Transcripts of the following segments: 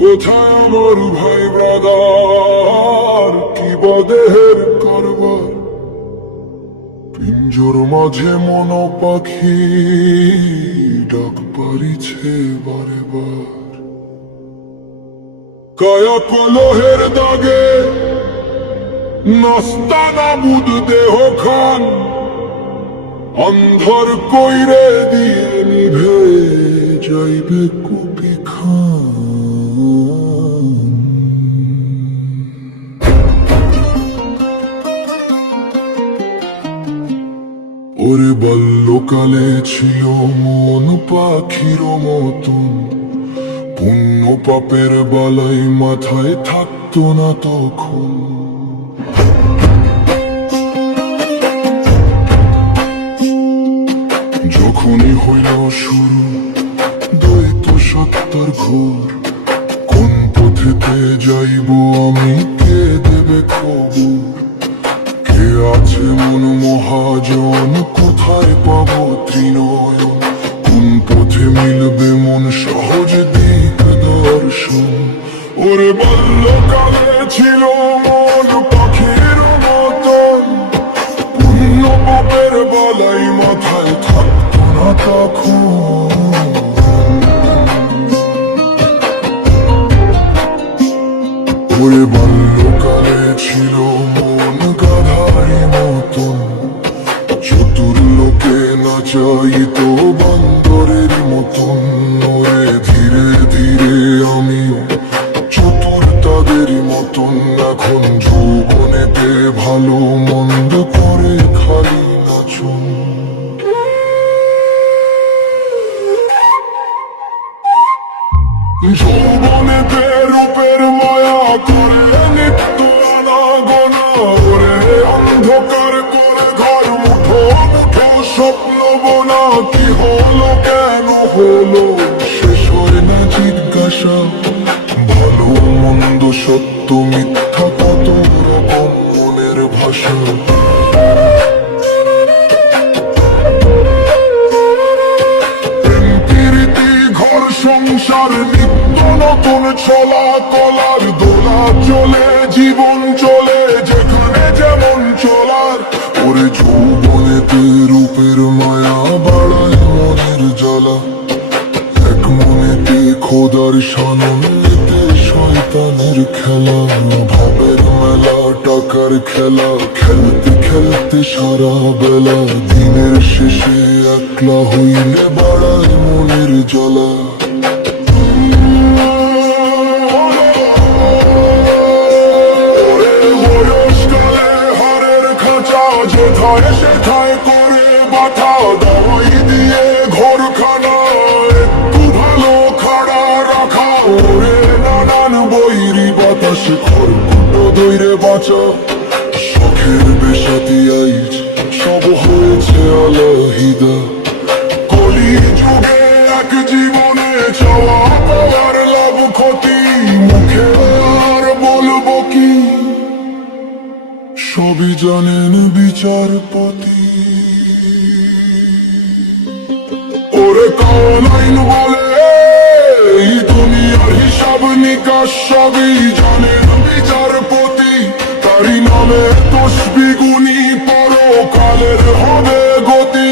কোথায় আমার ভাই ব্রাদার? কি বদেহের কারবার? পিঞ্জর মাঝে মন পাখি ডাক পারিছে বারে কায়া কলহের দাগে নাস্তানা বুধ দেহ খান, অন্ধর কইরে দিয়ে নিভে যাইবে কুপি। বাল্যকালে ছিল মন পাখির মতন। পুণ্য পাপের বালাই মাথায় থাকতো না তখন। যখনই হইল শুরু, দ্বৈত সত্তার ঘোর আছে মন মহাজন, কোথায় পাব ত্রিনয়ন কোন পথে মিলবে মন সহজ দিক দর্শন? ওরে বাল্যকালে ছিল মন পাখির মতন। পুণ্য পাপের বলাই মাথায় থাকতো না তখন। ওরে বাল্যকালে ছিল লোকে নাচাইত বান্দরের মতন ওরে ধীরে ধীরে আমি চতুর তাদের মতন এখন যৌবনেতে ভালো মন্দ করে খালি নাচন যৌবনেতে হলো কেন হলো? শেষ হয় না জিজ্ঞাসা। ভালো মন্দ সত্য মিথ্যা কত রকম মনের ভাষা। সংসার, নিত্য নতুন চলা কলার দোলা, চলে, জীবন চলে, যেখানে যেমন চলার, ওরে যৌবনেতে রূপের মায়া। খোদার সানন্দেতে শয়তানের খেলা, ভাবের মেলা, টাকার খেলা, খেলতে খেলতে সারা বেলা, দিনের শেষে একলা হইলে বাড়ায় মনের জ্বালা। হাড়ের খাঁচা যেথায় সেথায় করে বাধা দাওয়াই বৈরি বাতাস খড়কুটো দৈরে বাঁচা। শখের বেশাতি আইজ সব হয়েছে আলাহিদা। কলি যুগে এক জীবনে চাওয়া পাওয়ার লাভ, ক্ষতি মুখে আর বলব কি? সবই জানেন বিচারপতি। ওরে কোন নিকাশ সবই জানেন বিচারপতি তারি নামে তসবি গুনি পরকালের হবে গতি।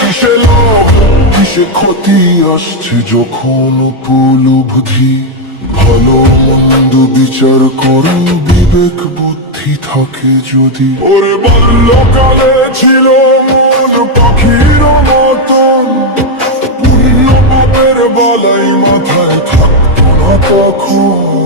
কিসে লাভ, কিসে ক্ষতি আসছে যখন উপলব্ধি? ভালো মন্দ বিচার করো বিবেক বুদ্ধি থাকে যদি। ওরে বাল্যকালে ছিল পুণ্য